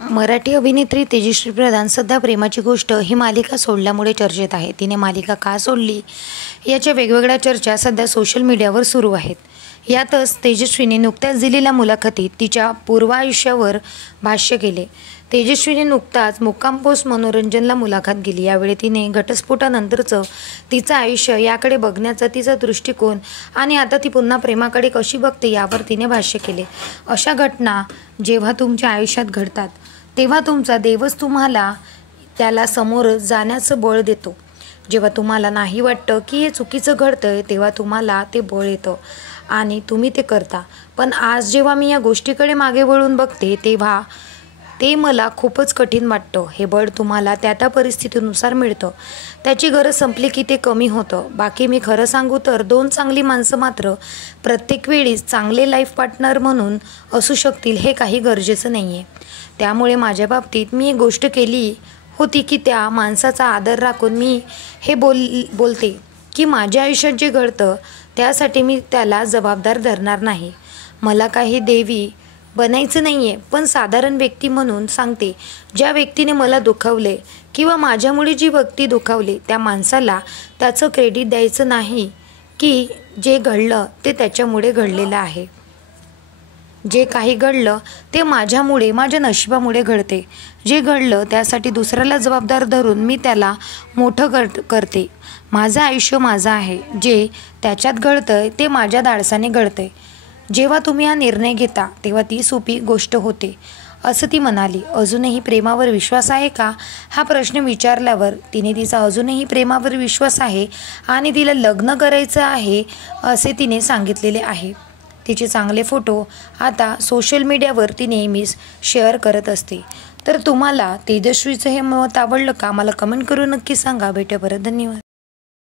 मराठी अभिनेत्री तेजश्री प्रधान सध्या प्रेमाची गोष्ट ही मालिका सोडल्यामुळे चर्चेत आहे. तिने मालिका का सोडली याच्या वेगवेगळ्या चर्चा सध्या सोशल मीडियावर सुरू आहेत. यातच तेजस्वीने नुकत्याच दिलेल्या मुलाखतीत तिच्या पूर्व आयुष्यावर भाष्य केले. तेजस्वीने नुकताच मुक्काम पोस्ट मनोरंजनला मुलाखत दिली. यावेळी तिने घटस्फोटानंतरचं तिचं आयुष्य याकडे बघण्याचा तिचा दृष्टिकोन आणि आता ती पुन्हा प्रेमाकडे कशी बघते यावर तिने भाष्य केले. अशा घटना जेव्हा तुमच्या आयुष्यात घडतात तेव्हा तुमचा देवच तुम्हाला त्याला समोर जाण्याचं बळ देतो. जेव्हा तुम्हाला नाही वाटतं की हे चुकीचं घडतंय तेव्हा तुम्हाला ते बळ येतं आणि तुम्ही ते करता. पण आज जेव्हा मी या गोष्टीकडे मागे वळून बघते तेव्हा ते मला खूपच कठीण वाटतं. हे बळ तुम्हाला त्या परिस्थितीनुसार मिळतं. त्याची गरज संपली की ते कमी होतं. बाकी मी खरं सांगू तर 2 चांगली माणसं मात्र प्रत्येक वेळीच चांगले लाईफ पार्टनर म्हणून असू शकतील हे काही गरजेचं नाही आहे. त्यामुळे माझ्या बाबतीत मी एक गोष्ट केली होती की त्या माणसाचा आदर राखून मी हे बोलते की माझ्या आयुष्यात जे घडतं त्यासाठी मी त्याला जबाबदार धरणार नाही. मला काही देवी बनायचं नाही आहे, पण साधारण व्यक्ती म्हणून सांगते. ज्या व्यक्तीने मला दुखावले किंवा माझ्यामुळे जी व्यक्ती दुखावली त्या माणसाला त्याचं क्रेडिट द्यायचं नाही की जे घडलं ते त्याच्यामुळे घडलेलं आहे. जे काही घडलं ते माझ्यामुळे, माझ्या नशिबामुळे घडते. जे घडलं त्यासाठी दुसऱ्याला जबाबदार धरून मी त्याला मोठं करते. माझं आयुष्य माझं आहे. जे त्याच्यात घडतंय ते माझ्या धाडसाने घडतंय. जेव्हा तुम्ही हा निर्णय घेता तेव्हा ती सोपी गोष्ट होते असं ती म्हणाली. अजूनही प्रेमावर विश्वास आहे का हा प्रश्न विचारल्यावर तिने तिचा अजूनही प्रेमावर विश्वास आहे आणि तिला लग्न करायचं आहे असे तिने सांगितलेले आहे. तिचे चांगले फोटो आता सोशल मीडियावर ती नेहमीच शेअर करत असते. तर तुम्हाला तेजस्वीचं हे मत आवडलं का? मला कमेंट करून नक्की सांगा. भेटूया परत. धन्यवाद.